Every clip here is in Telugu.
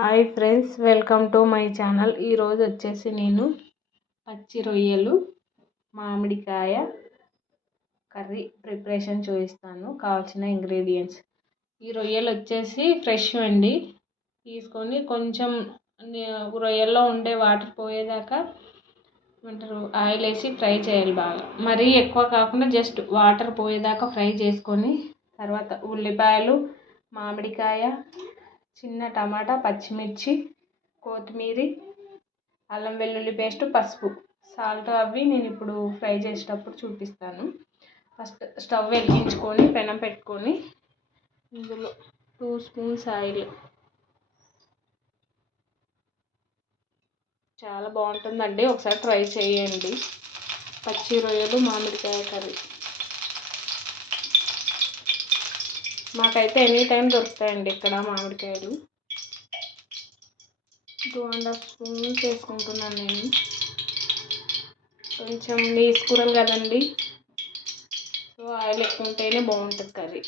Hi friends welcome to my channel ఈరోజు వచ్చేసి నేను పచ్చి రొయ్యలు మామిడికాయ కర్రీ ప్రిపరేషన్ చూపిస్తాను. కావాల్సిన ఇంగ్రీడియంట్స్ ఈ రొయ్యలు వచ్చేసి ఫ్రెష్ అండి. తీసుకొని కొంచెం రొయ్యల్లో ఉండే వాటర్ పోయేదాకా ఏమంటారు ఆయిల్ వేసి ఫ్రై చేయాలి బాగా. మరీ ఎక్కువ కాకుండా జస్ట్ వాటర్ పోయేదాకా ఫ్రై చేసుకొని తర్వాత ఉల్లిపాయలు మామిడికాయ చిన్న టమాటా పచ్చిమిర్చి కొత్తిమీర అల్లం వెల్లుల్లి పేస్ట్ పసుపు. సాల్ట్ అవి నేను ఇప్పుడు ఫ్రై చేసేటప్పుడు చూపిస్తాను. ఫస్ట్ స్టవ్ వెలిగించుకొని పెనం పెట్టుకొని ఇందులో టూ స్పూన్స్ ఆయిల్. చాలా బాగుంటుందండి. ఒకసారి ట్రై చేయండి. పచ్చి రొయ్యలు మామిడికాయ కర్రీ. మాకైతే ఎనీ టైం దొరుకుతాయండి ఇక్కడ మామిడికాయలు. టూ అండ్ హాఫ్ స్పూన్ వేసుకుంటున్నాను నేను. కొంచెం నీసు కూరలు కదండి. సో ఆయిల్ ఎక్కువ ఉంటేనే బాగుంటుంది కర్రీ.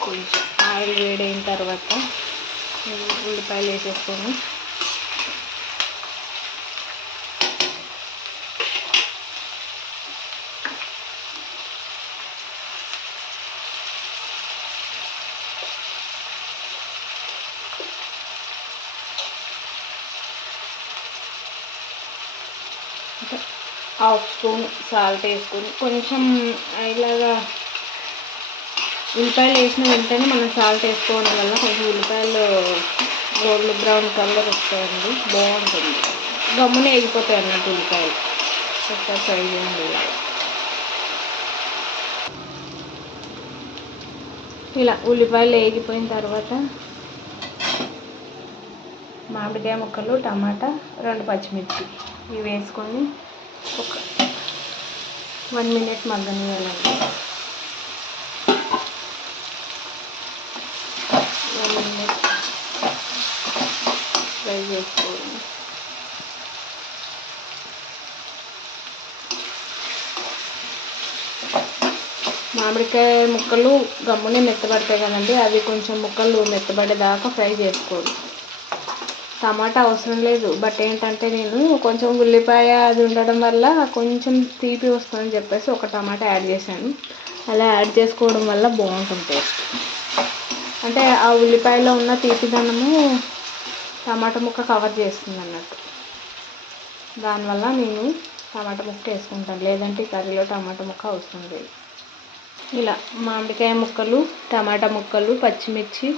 కొంచెం ఆయిల్ వేడైన తర్వాత ఉల్లిపాయలు వేసేసుకొని హాఫ్ స్పూన్ సాల్ట్ వేసుకొని కొంచెం ఇలాగా ఉల్లిపాయలు వేసిన వెంటనే మనం సాల్ట్ వేసుకోవడం వల్ల కొంచెం ఉల్లిపాయలు గోల్డ్ బ్రౌన్ కలర్ వస్తాయండి. బాగుంటుంది. గమ్మున వేగిపోతాయి అన్నట్టు ఉల్లిపాయలు. ఒకసారి ఫ్రై చేయండి ఇలా ఉల్లిపాయలు వేగిపోయిన తర్వాత మామిడికాయ ముక్కలు టమాటా రెండు పచ్చిమిర్చి. ఇవి వేసుకొని ఒక వన్ మినిట్ మగ్గనివ్వాలండి వన్ మినిట్ ఫ్రై చేసుకోవాలి. మామిడికాయ ముక్కలు గమ్మునే మెత్తబడతాయి కదండి అవి కొంచెం ముక్కలు మెత్తబడేదాకా ఫ్రై చేసుకోవాలి. టమాటా అవసరం లేదు. బట్ ఏంటంటే నేను కొంచెం ఉల్లిపాయ అది ఉండడం వల్ల కొంచెం తీపి వస్తుందని చెప్పేసి ఒక టమాటా యాడ్ చేశాను. అలా యాడ్ చేసుకోవడం వల్ల బాగుంటుంది టేస్ట్. అంటే ఆ ఉల్లిపాయలో ఉన్న తీపిదనము టమాటా ముక్క కవర్ చేస్తుంది అన్నట్టు. దానివల్ల నేను టమాటా ముక్క వేసుకుంటాను. లేదంటే కర్రీలో టమాటా ముక్క అవసరం లేదు. ఇలా మామిడికాయ ముక్కలు టమాటా ముక్కలు పచ్చిమిర్చి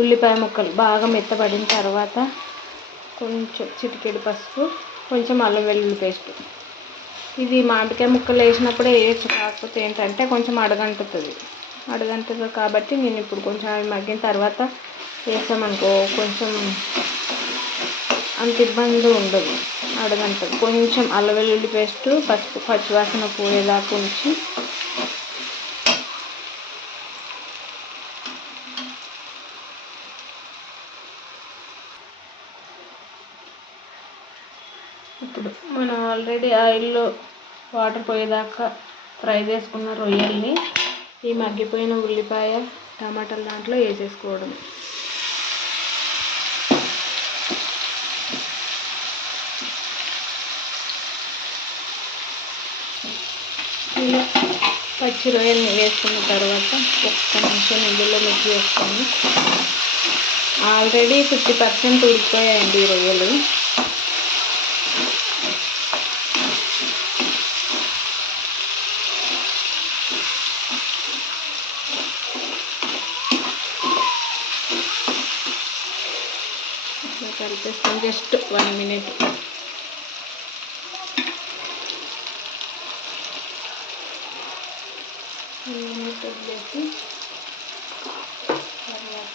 ఉల్లిపాయ ముక్కలు బాగా మెత్తబడిన తర్వాత కొంచెం చిటికెడు పసుపు కొంచెం అల్లం వెల్లుల్లి పేస్ట్. ఇది మామిడికాయ ముక్కలు వేసినప్పుడే వేయచ్చు కాకపోతే ఏంటంటే కొంచెం అడగంటుతుంది. అడగంటుంది కాబట్టి నేను ఇప్పుడు కొంచెం అవి మగ్గిన తర్వాత వేసామనుకో కొంచెం అంత ఇబ్బంది ఉండదు అడగంటది. కొంచెం అల్లం వెల్లుల్లి పేస్ట్ పసుపు పచ్చివాసన పోయేదాకా ఉంచి ఇప్పుడు మనం ఆల్రెడీ ఆయిల్లో వాటర్ పోయేదాకా ఫ్రై చేసుకున్న రొయ్యల్ని ఈ మగ్గిపోయిన ఉల్లిపాయ టమాటాల దాంట్లో వేసేసుకోవడం ఇలా పచ్చి రొయ్యల్ని వేసుకున్న తర్వాత ఒక్క నిమిషం ఇందులో మిక్స్ చేసుకొని ఆల్రెడీ ఫిఫ్టీ పర్సెంట్ ఉడికిపోయాయండి ఈ రొయ్యలు. కలిపేస్తాం జస్ట్ వన్ మినిట్. మినిట్ వదిలేసి తర్వాత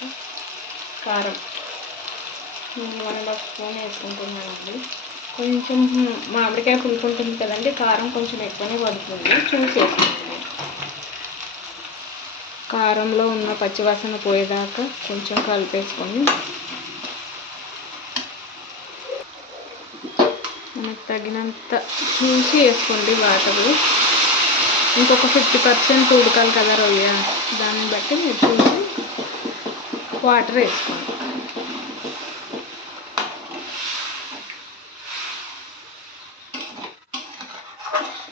కారం. నేను వన్ అండ్ హాఫ్ స్పూన్ వేసుకుంటున్నానండి. కొంచెం మామిడికాయ పులుపు ఉంటుంది కదండి కారం కొంచెం ఎక్కువనే పడుతుంది. చూసి వేసుకుంటున్నాను కారంలో ఉన్న పచ్చివాసన పోయేదాకా కొంచెం కలిపేసుకొని మనకు తగినంత చూసి వేసుకోండి వాటరు. ఇంకొక ఫిఫ్టీ పర్సెంట్ ఉడకాలి కదా రొయ్య. దాన్ని బట్టి మీరు చూసి వాటర్ వేసుకోండి.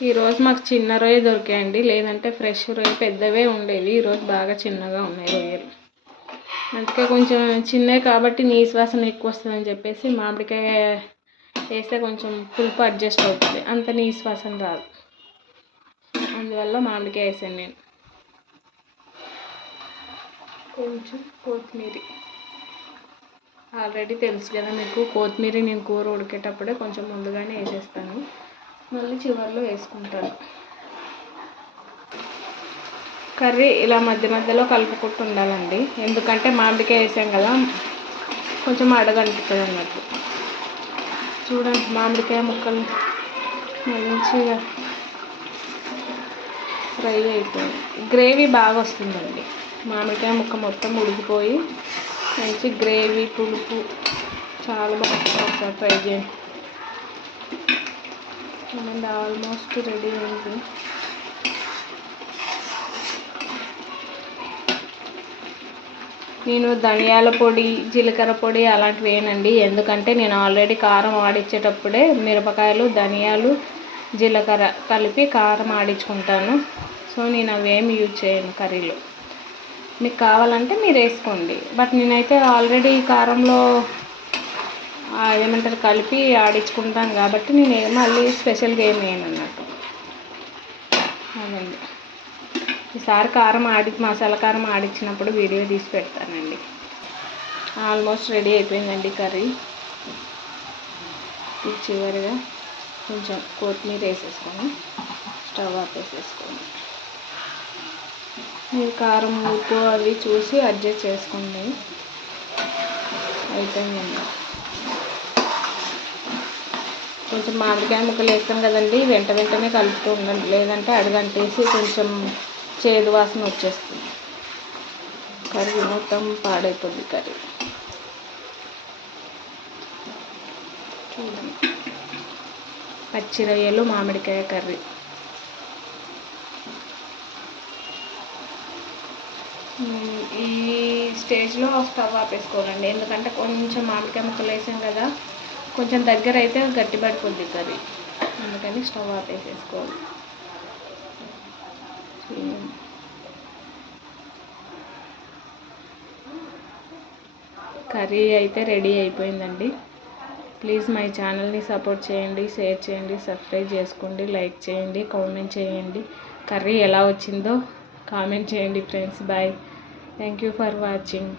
ఈరోజు మాకు చిన్న రొయ్య దొరికాయండి. లేదంటే ఫ్రెష్ రొయ్య పెద్దవే ఉండేవి. ఈరోజు బాగా చిన్నగా ఉన్నాయి రొయ్యలు. అందుకే కొంచెం చిన్నవి కాబట్టి నీసు వాసన ఎక్కువ వస్తుందని చెప్పేసి మామిడికాయ వేస్తే కొంచెం పులుపు అడ్జస్ట్ అవుతుంది. అంత నీసు వాసన రాదు. అందువల్ల మామిడికాయ వేసాను నేను. కొంచెం కొత్తిమీర. ఆల్రెడీ తెలుసు కదా మీకు కొత్తిమీర నేను కూర ఉడికేటప్పుడే కొంచెం ముందుగానే వేసేస్తాను. మళ్ళీ చివరిలో వేసుకుంటాను. కర్రీ ఇలా మధ్య మధ్యలో కలుపుకుంటూ ఉండాలండి. ఎందుకంటే మామిడికాయ వేసాం కదా కొంచెం అడగంటుతుంది అన్నట్టు చూడండి మామిడికాయ ముక్కలు. మంచిగా ఫ్రై అయిపోయింది గ్రేవీ బాగా వస్తుందండి. మామిడికాయ ముక్క మొత్తం ఉడికిపోయి మంచి గ్రేవీ పులుపు చాలా బాగుంటుంది ఒకసారి ట్రై చేయండి. ఆల్మోస్ట్ రెడీ అయింది. నేను ధనియాల పొడి జీలకర్ర పొడి అలాంటివి వేయనండి. ఎందుకంటే నేను ఆల్రెడీ కారం ఆడించేటప్పుడే మిరపకాయలు ధనియాలు జీలకర్ర కలిపి కారం ఆడించుకుంటాను. సో నేను అవేమి యూజ్ చేయను కర్రీలో. మీకు కావాలంటే మీరు వేసుకోండి. బట్ నేనైతే ఆల్రెడీ కారంలో ఏమంటారు కలిపి ఆడించుకుంటాను కాబట్టి నేను మళ్ళీ స్పెషల్గా ఏమి వేయను అన్నట్టు. అదండి ఈసారి కారం ఆడి మసాలా కారం ఆడించినప్పుడు వీడియో తీసి పెడతానండి. ఆల్మోస్ట్ రెడీ అయిపోయిందండి కర్రీ. చివరిగా కొంచెం కొత్తిమీర వేసేసుకొని స్టవ్ ఆపేసేసుకోండి మీరు కారం ఉప్పు అవి చూసి అడ్జస్ట్ చేసుకోండి అయిపోయిందండి. కొంచెం మామిడికాయ ముక్కలు వేస్తాం కదండి వెంట వెంటనే కలుపుతూ ఉండండి. లేదంటే అడుగంటేసి కొంచెం చేదు వాసన వచ్చేస్తుంది. కర్రీ మొత్తం పాడైపోద్ది కర్రీ. చూడండి. పచ్చి రొయ్యలు మామిడికాయ కర్రీ. ఈ స్టేజ్లో స్టవ్ ఆపేసుకోవాలండి. ఎందుకంటే కొంచెం మామిడికాయ ముక్కలు వేసాం కదా కొంచెం దగ్గర అయితే గట్టి పడిపోద్ది కర్రీ. అందుకని స్టవ్ ఆపేసేసుకోవాలి. కర్రీ అయితే రెడీ అయిపోయిందండి. ప్లీజ్ మై ఛానల్ని సపోర్ట్ చేయండి షేర్ చేయండి సబ్స్క్రైబ్ చేసుకోండి లైక్ చేయండి కామెంట్ చేయండి. కర్రీ ఎలా వచ్చిందో కామెంట్ చేయండి friends. Bye. Thank you for watching.